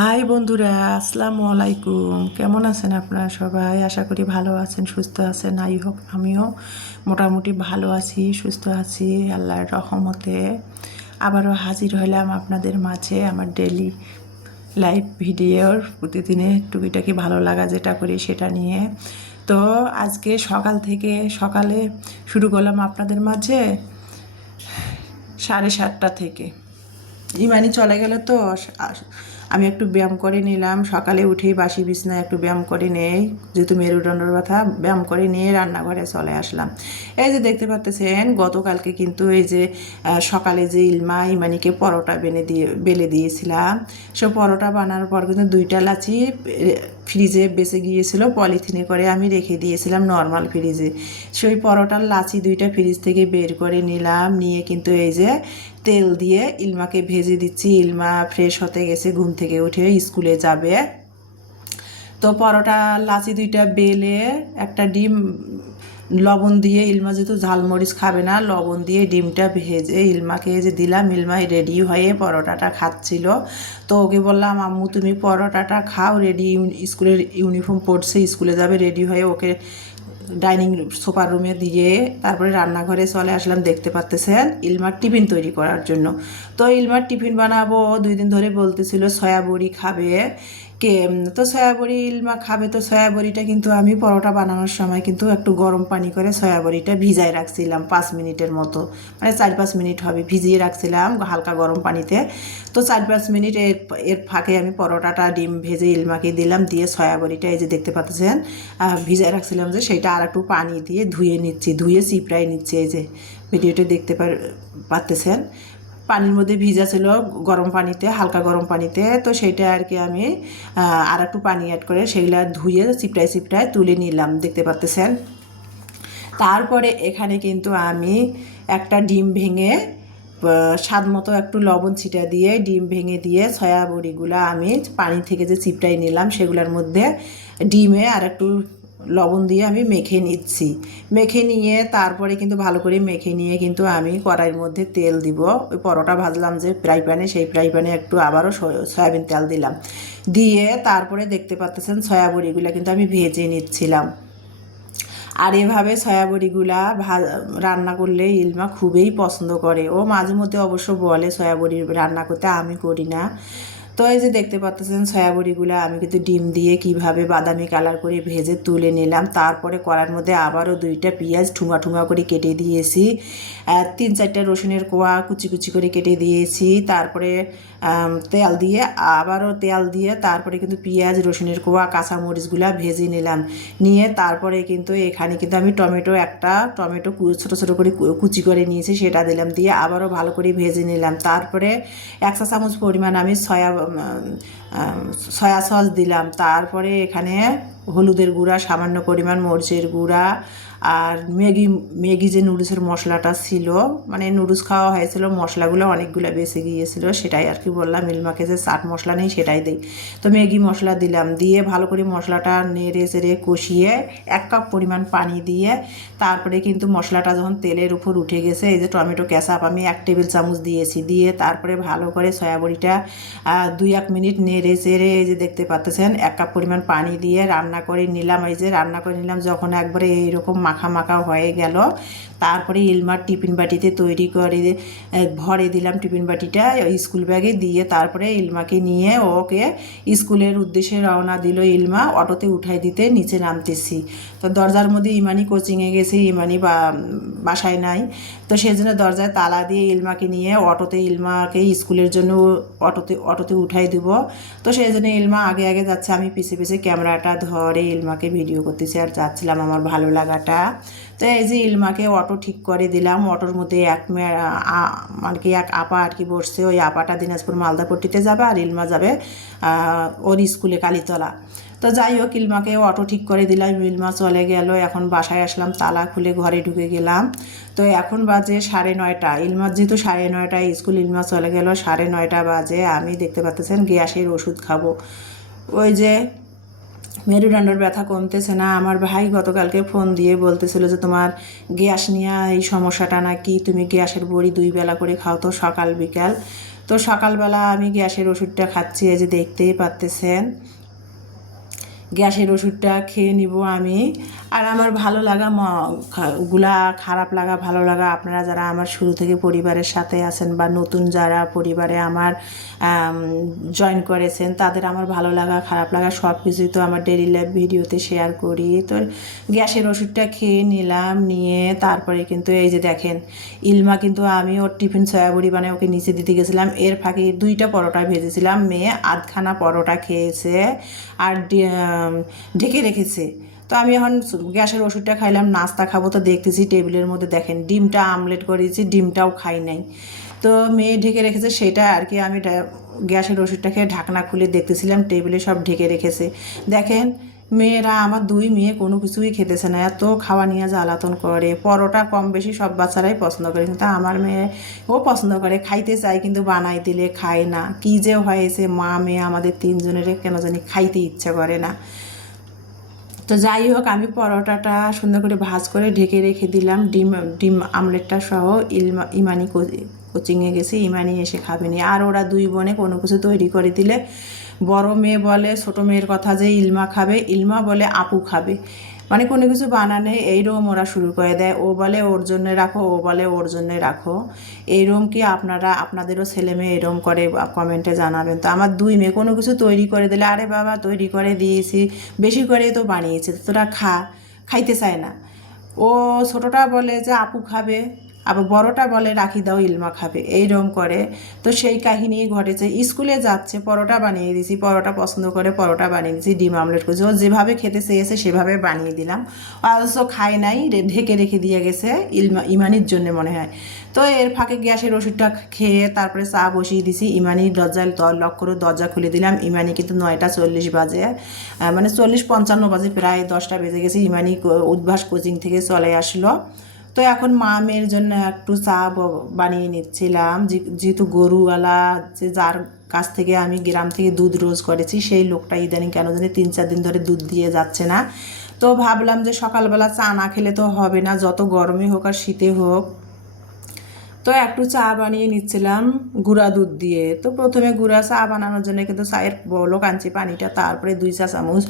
High বন্ধুরা, আসসালামু আলাইকুম। কেমন আছেন আপনারা সবাই? আশা করি ভালো আছেন, সুস্থ আছেন। হোক আমিও মোটামুটি ভালো আছি, সুস্থ আছি আল্লাহর রহমতে। আবারও হাজির হলাম আপনাদের মাঝে আমার ডেলি লাইভ ভিডিওর প্রতিদিনের টুকিটাকি ভালো লাগা যেটা করি সেটা নিয়ে। তো আজকে সকালে শুরু করলাম আপনাদের মাঝে 7:30 থেকে। ইমানি চলে গেল তো আমি একটু ব্যায়াম করে নিলাম। সকালে উঠেই বাসি বিছনায় একটু ব্যায়াম করে নেই, যেহেতু মেরুদণ্ডের ব্যথা, ব্যায়াম করে নিয়ে রান্নাঘরে চলে আসলাম। এই যে দেখতে পাচ্ছেন, গতকালকে কিন্তু এই যে সকালে যে ইমানিকে পরোটা বেলে দিয়েছিলাম। সে পরোটা বানানোর পর কিন্তু 2টা লাচি ফ্রিজে বেঁচে গিয়েছিল, পলিথিনে করে আমি রেখে দিয়েছিলাম নর্মাল ফ্রিজে। সেই পরোটার লাচি 2টা ফ্রিজ থেকে বের করে নিলাম, নিয়ে কিন্তু এই যে তেল দিয়ে ইলমাকে ভেজে দিচ্ছি। ইলমা ফ্রেশ হতে গেছে, ঘুম থেকে উঠে স্কুলে যাবে। তো পরোটা লাচি 2টা বেলে একটা ডিম লবণ দিয়ে, ইলমা যেহেতু ঝালমরিচ খাবে না, লবণ দিয়ে ডিমটা ভেজে ইলমাকে যে দিলাম। ইলমা রেডি হয়ে পরোটাটা খাচ্ছিল। তো ওকে বললাম, আম্মু তুমি পরোটাটা খাও, রেডি স্কুলের ইউনিফর্ম পরছে, স্কুলে যাবে, রেডি হয়ে ওকে ডাইনিং সোফার রুমে দিয়ে তারপরে রান্নাঘরে চলে আসলাম। দেখতে পাচ্তেছেন ইলমার টিফিন তৈরি করার জন্য। তো ইলমার টিফিন বানাবো, 2 দিন ধরে বলতেছিল সয়াবড়ি খাবে কে। তো সয়াবড়ি ইলমা খাবে। তো সয়াবড়িটা কিন্তু আমি পরোটা বানানোর সময় কিন্তু একটু গরম পানি করে সয়াবড়িটা ভিজায় রাখছিলাম 5 মিনিটের মতো, মানে 4-5 মিনিট হবে ভিজিয়ে রাখছিলাম হালকা গরম পানিতে। তো 4-5 মিনিট এর ফাঁকে আমি পরোটাটা ডিম ভেজে ইলমাকে দিলাম, দিয়ে সয়াবড়িটা এই যে দেখতে পাচ্ছেন ভিজায় রাখছিলাম যে সেইটা আর একটু পানি দিয়ে ধুয়ে নিচ্ছি, ধুয়ে চিপড়াই নিচ্ছি। এই যে ভিডিওটা দেখতে পারতেছেন, পানির মধ্যে ভিজা ছিল গরম পানিতে, হালকা গরম পানিতে। তো সেইটা আর কি আমি আর একটু পানি অ্যাড করে সেইগুলা ধুয়ে চিপড়ায় তুলে নিলাম, দেখতে পাচ্তেছেন। তারপরে এখানে কিন্তু আমি একটা ডিম ভেঙে স্বাদ মতো একটু লবণ ছিটা দিয়ে ডিম ভেঙে দিয়ে সয়াবড়িগুলো আমি পানি থেকে যে চিপটাই নিলাম সেগুলোর মধ্যে ডিমে আর একটু লবণ দিয়ে আমি মেখে নিচ্ছি। মেখে নিয়ে তারপরে কিন্তু ভালো করে মেখে নিয়ে কিন্তু আমি কড়াইয়ের মধ্যে তেল দিব। ওই পরোটা ভাজলাম যে ফ্রাই প্যানে, সেই ফ্রাই প্যানে একটু আবারও সয়াবিন তেল দিলাম, দিয়ে তারপরে দেখতে পাচ্ছেন সয়াবড়িগুলো কিন্তু আমি ভেজে নিচ্ছিলাম। আর এভাবে সয়াবড়িগুলা রান্না করলে ইলমা খুবই পছন্দ করে। ও মাঝে মধ্যে অবশ্য বলে সয়াবড়ি রান্না করতে, আমি করি না। তো এই যে দেখতে পাচ্ছেন সয়াবড়িগুলো আমি কিন্তু ডিম দিয়ে কিভাবে বাদামি কালার করে ভেজে তুলে নিলাম। তারপরে কড়ার মধ্যে আবারও 2টা পেঁয়াজ ঠুঙা ঠুঙা করে কেটে দিয়েছি, 3-4টা রসুনের কোয়া কুচি কুচি করে কেটে দিয়েছি। তারপরে তেল দিয়ে, আবারও তেল দিয়ে তারপরে কিন্তু পেঁয়াজ রসুনের কোয়া কাঁচামরিচগুলা ভেজে নিলাম। নিয়ে তারপরে কিন্তু এখানে কিন্তু আমি একটা টমেটো ছোটো ছোটো করে কুচি করে নিয়েছি, সেটা দিলাম, দিয়ে আবারও ভালো করে ভেজে নিলাম। তারপরে 1 চা চামচ পরিমাণ আমি সয়া সস দিলাম। তারপরে এখানে হলুদের গুঁড়া, সামান্য পরিমাণ মরিচের গুঁড়া, আর ম্যাগি যে নুডলসের মশলাটা ছিল, মানে নুডলস খাওয়া হয়েছিল, মশলাগুলো অনেকগুলো বেঁচে গিয়েছিল, সেটাই আর কি বললাম ইলমাকে যে চাট মশলা নেই সেটাই দিই। তো ম্যাগি মশলা দিলাম, দিয়ে ভালো করে মশলাটা নেড়ে চেড়ে কষিয়ে 1 কাপ পরিমাণ পানি দিয়ে তারপরে কিন্তু মশলাটা যখন তেলের উপর উঠে গেছে, এই যে টমেটো কেচাপ আমি 1 টেবিল চামচ দিয়েছি, দিয়ে তারপরে ভালো করে সয়াবড়িটা 2-1 মিনিট নেড়ে চেড়ে এই যে দেখতে পাচ্ছেন 1 কাপ পরিমাণ পানি দিয়ে রান্না করে নিলাম। এই যে রান্না করে নিলাম যখন একবারে এইরকম মাখা মাখা হয়ে গেল, তারপরে ইলমার টিফিন বাটিতে তৈরি করে ভরে দিলাম টিফিন বাটিটা স্কুল ব্যাগে দিয়ে। তারপরে ইলমাকে নিয়ে ওকে স্কুলের উদ্দেশ্যে রওনা দিল। ইলমা অটোতে উঠাই দিতে নিচে নামতেছি। তো দরজার মধ্যে ইমানি কোচিংয়ে গেছে, ইমানি বাসায় নাই। তো সেই জন্য দরজায় তালা দিয়ে ইলমাকে নিয়ে ইলমাকে স্কুলের জন্য অটোতে উঠাই দিব। তো সেই জন্য ইলমা আগে আগে যাচ্ছে, আমি পিছে পিছে ক্যামেরাটা ধরে ইলমাকে ভিডিও করতেছি আর যাচ্ছিলাম আমার ভালো লাগাটা। তো এই যে ইলমাকে অটো ঠিক করে দিলাম। অটোর মধ্যে মানে কি এক আপা আর কি বসছে, ওই আপাটা দিনাজপুর মালদাপট্টিতে যাবে আর ইলমা যাবে ওর স্কুলে কালীতলা। তো যাই হোক ইলমাকে অটো ঠিক করে দিলাম, ইলমা চলে গেল। এখন বাসায় আসলাম, তালা খুলে ঘরে ঢুকে গেলাম। তো এখন বাজে 9:30। ইলমার যেহেতু 9:30 স্কুল, ইলমা চলে গেল, 9:30 বাজে। আমি দেখতে পাচ্ছেন গ্যাসের ওষুধ খাবো। ওই যে মেরুদণ্ডের ব্যথা কমতেছে না। আমার ভাই গতকালকে ফোন দিয়ে বলতেছিল যে তোমার গ্যাস নিয়ে এই সমস্যাটা নাকি, তুমি গ্যাসের বড়ি 2 বেলা করে খাও তো সকাল বিকাল। তো সকালবেলা আমি গ্যাসের ওষুধটা খাচ্ছি, এই যে দেখতেই পাচ্তেছেন। গ্যাসের ওষুধটা খেয়ে নিব আমি। আর আমার ভালো লাগা গুলা খারাপ লাগা ভালো লাগা, আপনারা যারা আমার শুরু থেকে পরিবারের সাথে আছেন বা নতুন যারা পরিবারে আমার জয়েন করেছেন, তাদের আমার ভালো লাগা খারাপ লাগা সব কিছুই তো আমার ডেইলি লাইফ ভিডিওতে শেয়ার করি। তো গ্যাসের ওষুধটা খেয়ে নিলাম, নিয়ে তারপরে কিন্তু এই যে দেখেন ইলমা কিন্তু আমি ওর টিফিন সয়াবড়ি বানিয়ে ওকে নিচে দিতে গেছিলাম, এর ফাঁকে 2টা পরোটা ভেজেছিলাম, মেয়ে আধখানা পরোটা খেয়েছে আর ঢেকে রেখেছে। তো আমি এখন গ্যাসের ওষুধটা খাইলাম, নাস্তা খাবো, তো দেখতেছি টেবিলের মধ্যে দেখেন ডিমটা আমলেট করেছি, ডিমটাও খাই নাই। তো মেয়ে ঢেকে রেখেছে সেটা আর কি, আমি গ্যাসের ওষুধটা খেয়ে ঢাকনা খুলে দেখতেছিলাম টেবিলে সব ঢেকে রেখেছে। দেখেন মেয়েরা, আমার 2 মেয়ে কোনো কিছুই খেতেছে না, এত খাওয়া নিয়ে জ্বালাতন করে। পরোটা কম বেশি সব বাচ্চারাই পছন্দ করে, কিন্তু আমার মেয়ে ও পছন্দ করে, খাইতে চায় কিন্তু বানাই দিলে খায় না। কী যে হয়েছে মা মেয়ে আমাদের 3 জনের কেন জানি খাইতে ইচ্ছা করে না। তো যাই হোক, আমি পরোটাটা সুন্দর করে ভাজ করে ঢেকে রেখে দিলাম, ডিম আমলেটটা সহ। ইমানি কোচিংয়ে গেছে, ইমানি এসে খাবে নি। আর ওরা 2 বোনে কোনো কিছু তৈরি করে দিলে বড় মেয়ে বলে ছোটো মেয়ের কথা যে ইলমা খাবে, ইলমা বলে আপু খাবে, মানে কোনো কিছু বানানে এইরকম ওরা শুরু করে দেয়। ও বলে ওর জন্যে রাখো, ও বলে ওর জন্যে রাখো। এইরকম কি আপনাদেরও ছেলে মেয়ে এরকম করে? কমেন্টে জানাবেন। তো আমার 2 মেয়ে কোনো কিছু তৈরি করে দিলে, আরে বাবা তৈরি করে দিয়েছি, বেশি করে তো বানিয়েছে, তোরা খাইতে চায় না। ও ছোটোটা বলে যে আপু খাবে, আবার বড়টা বলে রাখি দাও ইলমা খাবে, এইরকম করে। তো সেই কাহিনী ঘটেছে। স্কুলে যাচ্ছে, পরোটা বানিয়ে দিয়েছি, পরোটা পছন্দ করে পরোটা বানিয়ে দিয়েছি, ডিম আমলেট করেছি, ও যেভাবে খেতে চেয়েছে সেভাবে বানিয়ে দিলাম। অথচ খায় নাই, ঢেকে রেখে দিয়ে গেছে ইমানির জন্য মনে হয়। তো এর ফাঁকে গ্যাসের ওষুধটা খেয়ে তারপরে চা বসিয়ে দিছি। ইমানির দরজায় লক করে দরজা খুলে দিলাম। ইমানি কিন্তু 9টা 40 বাজে, মানে 40-55 বাজে, প্রায় 10টা বেজে গেছে। ইমানি উদ্ভাস কোচিং থেকে চলে আসলো। তো এখন মা মেয়ের জন্য একটু চা বানিয়ে নিচ্ছিলাম। যেহেতু গরুওয়ালা, যে যার কাছ থেকে আমি গ্রাম থেকে দুধ রোজ করেছি, সেই লোকটা ইদানিং কেন জানি 3-4 দিন ধরে দুধ দিয়ে যাচ্ছে না। তো ভাবলাম যে সকালবেলা চা না খেলে তো হবে না, যত গরমে হোক আর শীতে হোক। তো একটু চা বানিয়ে নিচ্ছিলাম গুঁড়া দুধ দিয়ে। তো প্রথমে গুঁড়া চা বানানোর জন্য কিন্তু চায়ের বলক আনছি পানিটা, তারপরে 2 চা চামচ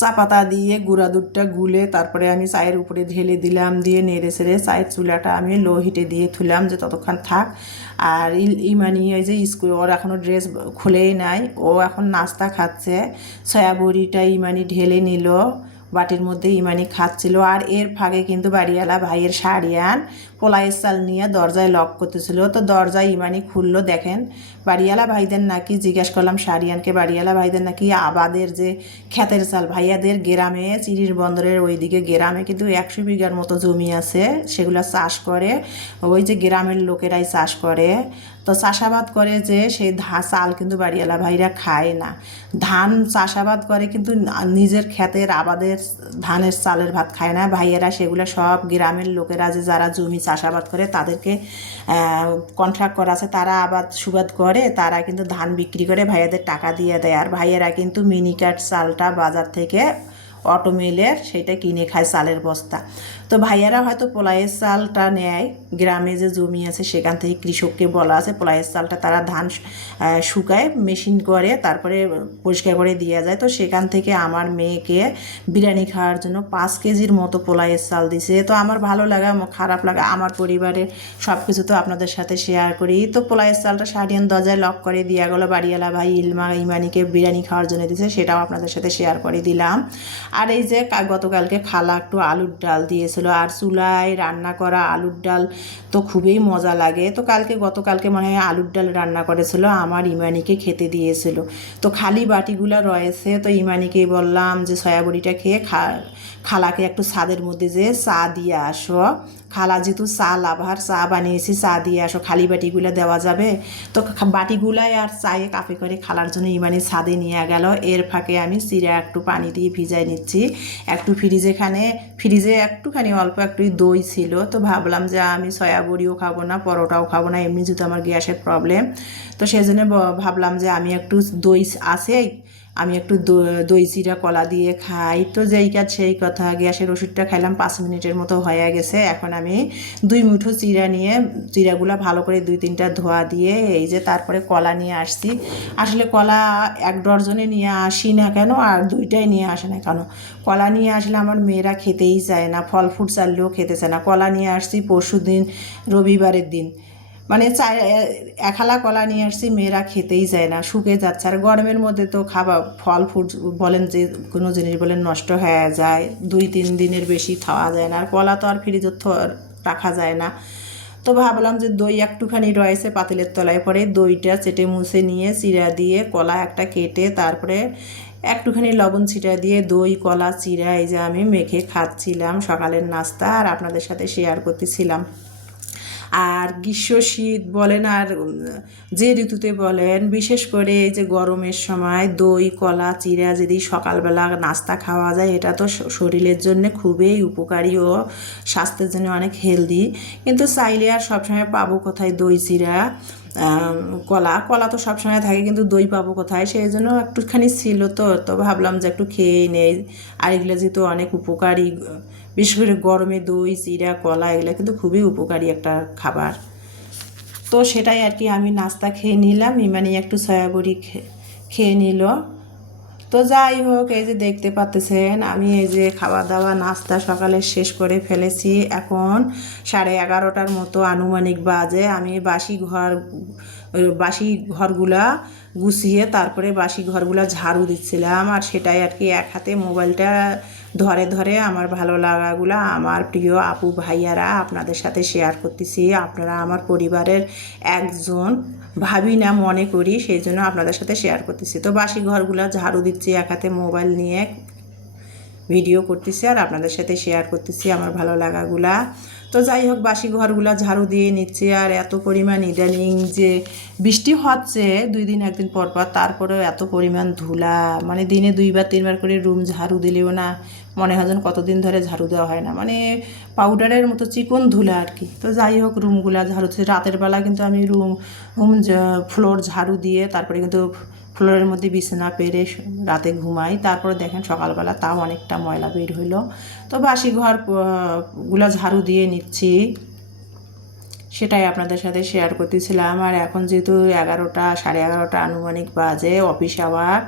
চা পাতা দিয়ে গুঁড়া দুধটা গুলে তারপরে আমি চায়ের উপরে ঢেলে দিলাম, দিয়ে নেড়ে ছেড়ে চায়ের চুলাটা আমি লো হিটে দিয়ে থুলাম যে ততক্ষণ থাক। আর ইমানি ওই যে স্কুল, ওর এখনও ড্রেস খুলেই নাই, ও এখন নাস্তা খাচ্ছে। সয়াবড়িটা ইমানি ঢেলে নিল বাটির মধ্যে, ইমানি খাচ্ছিল। আর এর ফাঁকে কিন্তু বাড়িওয়ালা ভাইয়ের শাড়িয়ান পোলাইয়ের চাল নিয়ে দরজায় লক করতেছিল। তো দরজায় ইমানি খুললো, দেখেন বাড়িওয়ালা ভাইদের নাকি, জিজ্ঞাসা করলাম শাড়িয়ানকে, বাড়িওয়ালা ভাইদের নাকি আবাদের যে ক্ষেতের চাল, ভাইয়াদের গ্রামে চিরির বন্দরের ওইদিকে গ্রামে কিন্তু 100 বিঘার মতো জমি আছে, সেগুলো চাষ করে, ওই যে গ্রামের লোকেরাই চাষ করে। তো চাষাবাদ করে যে সেই চাল কিন্তু বাড়িওয়ালা ভাইরা খায় না। ধান চাষাবাদ করে কিন্তু নিজের ক্ষেতের আবাদের ধানের চালের ভাত খায় না ভাইয়েরা, সেগুলো সব গ্রামের লোকেরা যে যারা জমি চাষাবাদ করে তাদেরকে কন্ট্রাক্ট করা আছে, তারা আবাদ সুবাদ করে, তারা কিন্তু ধান বিক্রি করে ভাইয়াদের টাকা দিয়ে দেয়। আর ভাইয়েরা কিন্তু মিনিকাট চালটা বাজার থেকে অটো মিলের সেটা কিনে খায় চালের বস্তা। তো ভাইয়ারা হয়তো পোলাইয়ের চালটা নেয়, গ্রামে যে জমি আছে সেখান থেকে কৃষককে বলা আছে পোলাইয়ের চালটা তারা ধান শুকায় মেশিন করে তারপরে পরিষ্কার করে দেওয়া যায়। তো সেখান থেকে আমার মেয়েকে বিরিয়ানি খাওয়ার জন্য 5 কেজির মতো পোলাইয়ের চাল দিছে। তো আমার ভালো লাগা খারাপ লাগা, আমার পরিবারের সব কিছু তো আপনাদের সাথে শেয়ার করি। তো পোলাইয়ের চালটা শাড়িয়ান দরজায় লক করে দিয়া গেলো, বাড়িওয়ালা ভাই ইমানিকে বিরিয়ানি খাওয়ার জন্য দিছে, সেটাও আপনাদের সাথে শেয়ার করে দিলাম। আর এই যে গতকালকে খালা একটু আলুর ডাল দিয়েছিল, আর চুলায় রান্না করা আলুর ডাল তো খুবই মজা লাগে। তো গতকালকে মনে হয় আলুর ডাল রান্না করেছিল, আমার ইমানিকে খেতে দিয়েছিল। তো খালি বাটিগুলো রয়েছে, তো ইমানিকেই বললাম যে সয়াবড়িটা খেয়ে খালাকে একটু ছাদের মধ্যে যে চা দিয়ে আসো, খালা যেহেতু চা লাভার, চা বানিয়েছি, চা দিয়ে আসো, খালি বাটিগুলো দেওয়া যাবে। তো বাটিগুলাই আর চায়ে কাপে করে খালার জন্য ইমানি ছাদে নিয়ে গেল। এর ফাঁকে আমি চিড়া একটু পানি দিয়ে ভিজাই নিচ্ছি। একটু ফ্রিজে একটুখানি অল্প একটু দই ছিল, তো ভাবলাম যে আমি সয়াবড়িও খাবো না, পরোটাও খাবো না, এমনি যেহেতু আমার গ্যাসের প্রবলেম, তো সেই জন্য ভাবলাম যে আমি একটু দই আছে আমি একটু দই চিরা কলা দিয়ে খাই। তো যেই কাজ সেই কথা, গ্যাসের ওষুধটা খাইলাম 5 মিনিটের মতো হয়ে গেছে। এখন আমি 2 মুঠো চিরা নিয়ে চিরাগুলো ভালো করে 2-3টা ধোয়া দিয়ে এই যে তারপরে কলা নিয়ে আসছি। আসলে কলা 1 ডজনে নিয়ে আসি না কেন, আর 2টাই নিয়ে আসে না কেন, কলা নিয়ে আসলে আমার মেয়েরা খেতেই চায় না, ফল ফ্রুট চাইলেও খেতে চায় না। কলা নিয়ে আসছি পরশু দিন রবিবারের দিন, মানে 1 হালা কলা নিয়ে আসছি, মেয়েরা খেতেই যায় না, শুকে যাচ্ছে। আর গরমের মধ্যে তো খাবার ফল ফ্রুট বলেন যে কোনো জিনিস বলেন নষ্ট হয়ে যায়, 2-3 দিনের বেশি খাওয়া যায় না। আর কলা তো আর ফ্রিজে রাখা যায় না। তো ভাবলাম যে দই একটুখানি রয়েছে পাতিলের তলায়, পরে দইটা চেটে মুছে নিয়ে চিরা দিয়ে কলা একটা কেটে তারপরে একটুখানি লবণ ছিটা দিয়ে দই কলা চিরা এই যে আমি মেখে খাচ্ছিলাম সকালের নাস্তা, আর আপনাদের সাথে শেয়ার করতেছিলাম। আর গ্রীষ্ম শীত বলেন আর যে ঋতুতে বলেন, বিশেষ করে এই যে গরমের সময় দই কলা চিরা যদি সকালবেলা নাস্তা খাওয়া যায়, এটা তো শরীরের জন্য খুবই উপকারী ও স্বাস্থ্যের জন্য অনেক হেলদি। কিন্তু চাইলে আর সবসময় পাবো কোথায় দই চিরা কলা, কলা তো সবসময় থাকে কিন্তু দই পাবো কোথায়, সেই জন্য একটুখানি ছিল। তো ভাবলাম যে একটু খেয়েই নেই। আর এগুলো যেহেতু অনেক উপকারী, বিশেষ করে গরমে দই চিরা কলা এগুলো কিন্তু খুবই উপকারী একটা খাবার। তো সেটাই আর কি আমি নাস্তা খেয়ে নিলাম, ইমানি একটু সয়াবড়ি খেয়ে নিল। তো যাই হোক, এই যে দেখতে পাচ্ছেন আমি এই যে খাওয়া দাওয়া নাস্তা সকালে শেষ করে ফেলেছি। এখন 11:30টার মতো আনুমানিক বাজে। আমি বাসি ঘরগুলা গুছিয়ে তারপরে বাসি ঘরগুলা ঝাড়ু দিচ্ছিলাম। আর সেটাই আর কি এক হাতে মোবাইলটা ধরে ধরে আমার ভালো লাগাগুলো আমার প্রিয় আপু ভাইয়ারা আপনাদের সাথে শেয়ার করতেছি। আপনারা আমার পরিবারের একজন, ভাবি না মনে করি, সেই জন্য আপনাদের সাথে শেয়ার করতেছি। তো বাসি ঘরগুলো ঝাড়ু দিচ্ছি, এক হাতে মোবাইল নিয়ে ভিডিও করতেছি আর আপনাদের সাথে শেয়ার করতেছি আমার ভালো লাগাগুলা। তো যাই হোক, বাসি ঘরগুলা ঝাড়ু দিয়ে নিচ্ছি। আর এত পরিমাণ ইদানিং যে বৃষ্টি হচ্ছে 2 দিন 1 দিন পর পর, তারপরেও এত পরিমাণ ধুলা, মানে দিনে 2-3 বার করে রুম ঝাড়ু দিলেও না মনে হয় যেন কতদিন ধরে ঝাড়ু দেওয়া হয় না, মানে পাউডারের মতো চিকন ধুলা আর কি। তো যাই হোক, রুমগুলা ঝাড়ু দিচ্ছি। রাতের বেলা কিন্তু আমি ফ্লোর ঝাড়ু দিয়ে তারপরে কিন্তু ফ্লোরের মধ্যে বিছানা পেরে রাতে ঘুমাই। তারপরে দেখেন সকালবেলা তাও অনেকটা ময়লা বের হইলো। তো বাসি ঘরগুলো ঝাড়ু দিয়ে নিচ্ছি, সেটাই আপনাদের সাথে শেয়ার করতেছিলাম। আর এখন যেহেতু 11:30 আনুমানিক বাজে, অফিস আওয়ার,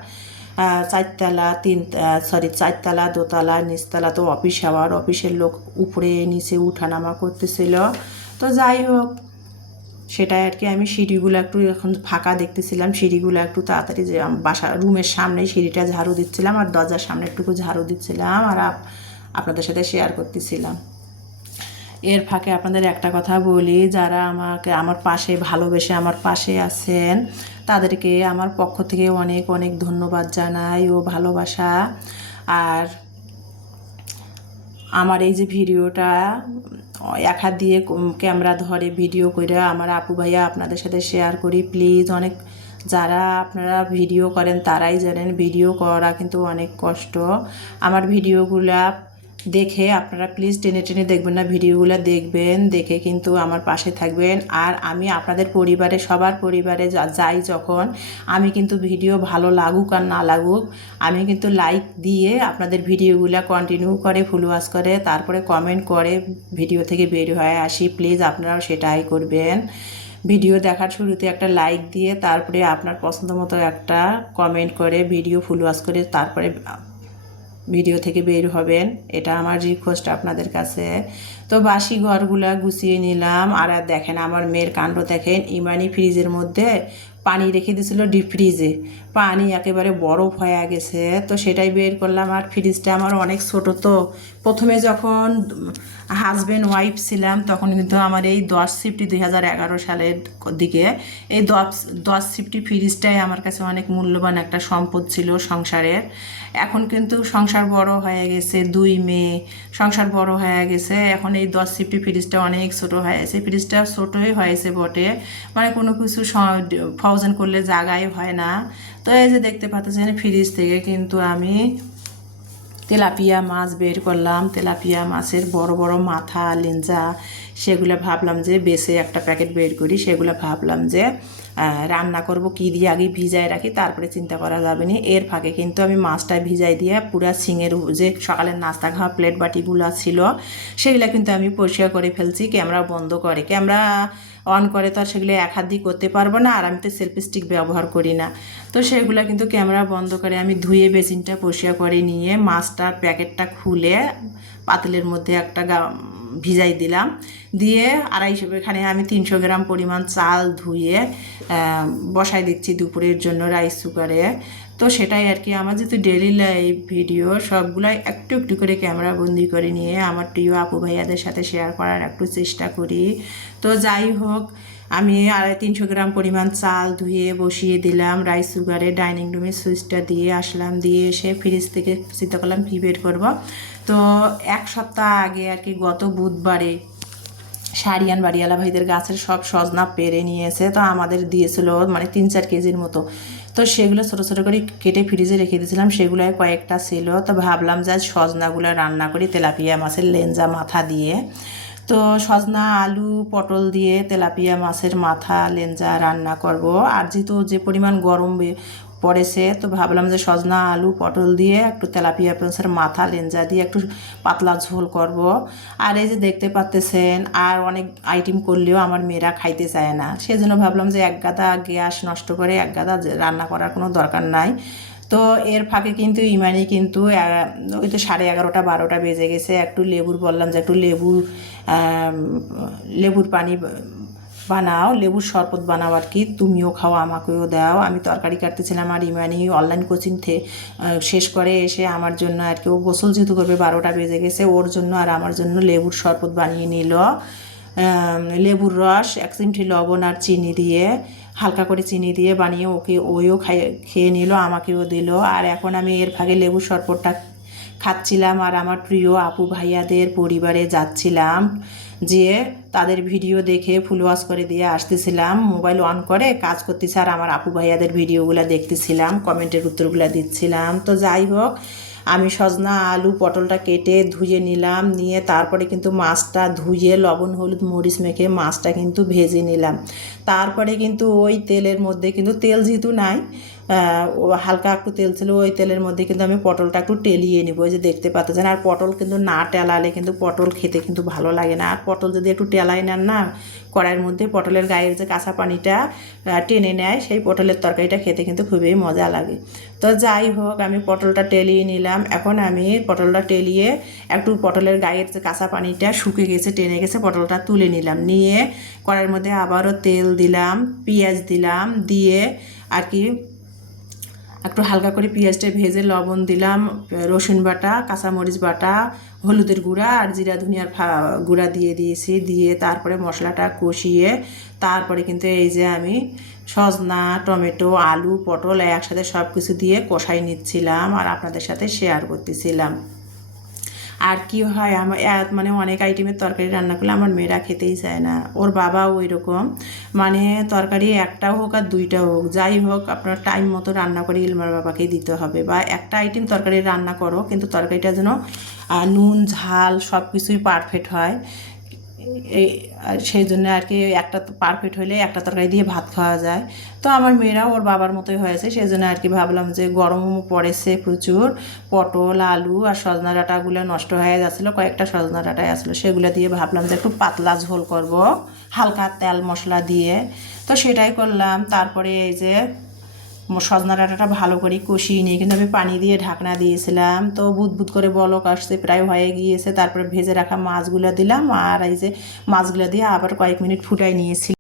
4তলা দোতলা নিচতলা তো অফিস আওয়ার, অফিসের লোক উপরে নিচে উঠানামা করতেছিল। তো যাই হোক, সেটাই আর কি আমি সিঁড়িগুলো একটু এখন ফাঁকা দেখতেছিলাম, সিঁড়িগুলো একটু তাড়াতাড়ি যে রুমের সামনে সিঁড়িটা ঝাড়ু দিচ্ছিলাম আর দরজার সামনে একটুকু ঝাড়ু দিচ্ছিলাম আর আপনাদের সাথে শেয়ার করতেছিলাম। এর ফাঁকে আপনাদের একটা কথা বলি, যারা আমাকে আমার পাশে ভালোবেসে আমার পাশে আছেন তাদেরকে আমার পক্ষ থেকে অনেক অনেক ধন্যবাদ জানাই ও ভালোবাসা। আর আমার এই যে ভিডিওটা এক হাত দিয়ে ক্যামেরা ধরে ভিডিও করে আমার আপু ভাইয়া আপনাদের সাথে শেয়ার করি। প্লিজ, অনেক যারা আপনারা ভিডিও করেন তারাই জানেন ভিডিও করা কিন্তু অনেক কষ্ট। আমার ভিডিওগুলা দেখে আপনারা প্লিজ টেনে টেনে দেখবেন না, ভিডিওগুলো দেখবেন, দেখে কিন্তু আমার পাশে থাকবেন। আর আমি আপনাদের পরিবারে সবার পরিবারে যাই যখন, আমি কিন্তু ভিডিও ভালো লাগুক আর না লাগুক আমি কিন্তু লাইক দিয়ে আপনাদের ভিডিওগুলো কন্টিনিউ করে ফুল ওয়াচ করে তারপরে কমেন্ট করে ভিডিও থেকে বের হয়ে আসি। প্লিজ আপনারাও সেটাই করবেন। ভিডিও দেখার শুরুতে একটা লাইক দিয়ে তারপরে আপনার পছন্দ মতো একটা কমেন্ট করে ভিডিও ফুল ওয়াচ করে তারপরে ভিডিও থেকে বের হবেন, এটা আমার রিকোয়েস্ট আপনাদের কাছে। তো বাসি ঘরগুলা গুছিয়ে নিলাম। আর দেখেন আমার মেয়ের কাণ্ড দেখেন, ইমানি ফ্রিজের মধ্যে পানি রেখে দিয়েছিল, ডিপ ফ্রিজে পানি একেবারে বরফ হয়ে গেছে। তো সেটাই বের করলাম। আর ফ্রিজটা আমার অনেক ছোট, তো প্রথমে যখন হাজব্যান্ড ওয়াইফ ছিলাম তখন কিন্তু আমার এই 10 শিফটি 2011 সালের দিকে এই 10 শিফটি ফ্রিজটাই আমার কাছে অনেক মূল্যবান একটা সম্পদ ছিল সংসারের। এখন কিন্তু সংসার বড় হয়ে গেছে, 2 মেয়ে, সংসার বড় হয়ে গেছে, এখন এই 10 শিফটি ফ্রিজটা অনেক ছোটো হয়ে গেছে। ফ্রিজটা ছোটোই হয়েছে বটে, মানে কোনো কিছু ফ্রোজেন করলে জায়গায় হয় না। তো এই যে দেখতে পাচ্ছেন ফ্রিজ থেকে কিন্তু আমি তেলাপিয়া মাছ বের করলাম। তেলাপিয়া মাছের বড় বড় মাথা লেঞ্জা সেগুলো ভাবলাম যে বেছে একটা প্যাকেট বের করি, সেগুলো ভাবলাম যে রান্না করব কি দিয়ে আগে ভিজায় রাখি, তারপরে চিন্তা করা যাবে না। এর ফাঁকে কিন্তু আমি মাছটা ভিজাই দিয়ে পুরা সিঙের যে সকালের নাস্তা খাওয়া প্লেট বাটিগুলো ছিল সেগুলো কিন্তু আমি পরিষ্কার করে ফেলছি। ক্যামেরা বন্ধ করে, ক্যামেরা অন করে তো আর সেগুলো এক হাত দিয়ে করতে পারবো না, আর আমি তো সেলফি স্টিক ব্যবহার করি না। তো সেগুলো কিন্তু ক্যামেরা বন্ধ করে আমি ধুয়ে বেসিনটা পরিষ্কার করে নিয়ে মাছটার প্যাকেটটা খুলে পাতিলের মধ্যে একটা ভিজাই দিলাম। দিয়ে এখানে আমি 300 গ্রাম পরিমাণ চাল ধুয়ে বসাই দিচ্ছি দুপুরের জন্য রাইস কুকারে। তো সেটাই আর কি আমার যেহেতু ডেইলি লাইফ ভিডিও সবগুলাই একটু একটু করে ক্যামেরা বন্দি করে নিয়ে আমার প্রিয় আপু ভাইয়াদের সাথে শেয়ার করার একটু চেষ্টা করি। তো যাই হোক, আমি 350 গ্রাম পরিমাণ চাল ধুয়ে বসিয়ে দিলাম রাইস কুকারে, ডাইনিং রুমে সুইচটা দিয়ে আসলাম। দিয়ে এসে ফ্রিজ থেকে চিন্তা করলাম কি বের করবো। তো এক সপ্তাহ আগে আর কি গত বুধবারে সারিয়ান বাড়িওয়ালা ভাইদের গাছের সব সজনা পেরে নিয়ে এসে তো আমাদের দিয়েছিল মানে 3-4 কেজির মতো। তো সেগুলো ছোটো ছোটো করে কেটে ফ্রিজে রেখে দিয়েছিলাম, সেগুলোয় কয়েকটা ছিল। তো ভাবলাম যে সজনাগুলো রান্না করি তেলাপিয়া মাছের লেঞ্জা মাথা দিয়ে। তো সজনা আলু পটল দিয়ে তেলাপিয়া মাছের মাথা লেঞ্জা রান্না করব। আর যেহেতু যে পরিমাণ গরম পড়েছে তো ভাবলাম যে সজনা আলু পটল দিয়ে একটু তেলাপিয়া মাছের মাথা লেঞ্জা দিয়ে একটু পাতলা ঝোল করব। আর এই যে দেখতে পাচ্তেছেন আর অনেক আইটেম করলেও আমার মেয়েরা খাইতে চায় না, সেজন্য ভাবলাম যে এক গাদা গ্যাস নষ্ট করে এক গাদা রান্না করার কোনো দরকার নাই। তো এর ফাঁকে কিন্তু ইমানি কিন্তু ওই তো 11:30-12টা বেজে গেছে। একটু লেবুর বললাম যে একটু লেবুর পানি বানাও, লেবুর শরবত বানাও আর কি, তুমিও খাও আমাকেও দাও। আমি তরকারি কাটতেছিলাম আর ইমানি অনলাইন কোচিং শেষ করে এসে আমার জন্য আর কি, ও গোসল যেহেতু করবে 12টা বেজে গেছে, ওর জন্য আর আমার জন্য লেবুর শরবত বানিয়ে নিল। লেবুর রস 1 চিমটি লবণ আর চিনি দিয়ে হালকা করে চিনি দিয়ে বানিয়ে ওইও খেয়ে নিল, আমাকেও দিল। আর এখন আমি এর ফাঁকে লেবুর শরবতটা খাচ্ছিলাম আর আমার প্রিয় আপু ভাইয়াদের পরিবারে যাচ্ছিলাম, যে তাদের ভিডিও দেখে ফুল ওয়াশ করে দিয়ে আসতেছিলাম। মোবাইল অন করে কাজ করতেছি আর আমার আপু ভাইয়াদের ভিডিওগুলো দেখতেছিলাম, কমেন্টের উত্তরগুলো দিচ্ছিলাম। তো যাই হোক, আমি সজনা আলু পটলটা কেটে ধুয়ে নিলাম, নিয়ে তারপরে কিন্তু মাছটা ধুয়ে লবণ হলুদ মরিচ মেখে মাছটা কিন্তু ভেজে নিলাম। তারপরে কিন্তু ওই তেলের মধ্যে কিন্তু তেল যেহেতু নাই, হালকা একটু তেল ছিল, ওই তেলের মধ্যে কিন্তু আমি পটলটা একটু টেলিয়ে নিব। ওই যে দেখতে পাচ্ছেন, আর পটল কিন্তু না টেলালে কিন্তু পটল খেতে কিন্তু ভালো লাগে না। আর পটল যদি একটু টেলাই নেন না, কড়াইয়ের মধ্যে পটলের গায়ের যে কাঁচা পানিটা টেনে নেয়, সেই পটলের তরকারিটা খেতে কিন্তু খুবই মজা লাগে। তো যাই হোক, আমি পটলটা টেলিয়ে নিলাম। এখন আমি পটলটা টেলিয়ে একটু পটলের গায়ের যে কাঁচা পানিটা শুকে গেছে টেনে গেছে, পটলটা তুলে নিলাম। নিয়ে কড়াইয়ের মধ্যে আবারও তেল দিলাম, পেঁয়াজ দিলাম, দিয়ে আর কি একটু হালকা করে পেঁয়াজটা ভেজে লবণ দিলাম, রসুন বাটা, কাঁচামরিচ বাটা, হলুদের গুঁড়া আর জিরা ধনিয়ার গুঁড়া দিয়ে দিয়েছি। দিয়ে তারপরে মশলাটা কষিয়ে তারপরে কিন্তু এই যে আমি সজনা টমেটো আলু পটল একসাথে সব কিছু দিয়ে কষাই নিচ্ছিলাম আর আপনাদের সাথে শেয়ার করতেছিলাম। আর কি হয়, আমার মানে অনেক আইটেমের তরকারি রান্না করলে আমার মেয়েরা খেতেই চায় না, ওর বাবাও ওই রকম, মানে তরকারি একটাও হোক আর দুইটাও হোক, যাই হোক আপনার টাইম মতো রান্না করে ইলমার বাবাকে দিতে হবে। বা একটা আইটেম তরকারি রান্না করো কিন্তু তরকারিটা যেন নুন ঝাল সব কিছুই পারফেক্ট হয়, এই সেই জন্য আর কি একটা পারফেক্ট হলে একটা তরকারি দিয়ে ভাত খাওয়া যায়। তো আমার মেয়েরাও ওর বাবার মতোই হয়েছে, সেই জন্য আর কি ভাবলাম যে গরমও পড়েছে প্রচুর, পটল আলু আর সজনা ডাঁটাগুলো নষ্ট হয়ে যাচ্ছিলো, কয়েকটা সজনা ডাঁটাই আসলো, সেগুলো দিয়ে ভাবলাম যে একটু পাতলা ঝোল করব হালকা তেল মশলা দিয়ে। তো সেটাই করলাম। তারপরে এই যে সজনা ডাঁটাটা ভালো করে কষিয়ে নিয়ে কিন্তু আমি পানি দিয়ে ঢাকনা দিয়েছিলাম। তো বুদবুদ করে বলক আসছে, প্রায় হয়ে গিয়েছে। তারপরে ভেজে রাখা মাছগুলো দিলাম আর এই যে মাছগুলো দিয়ে আবার কয়েক মিনিট ফুটাই নিয়েছি।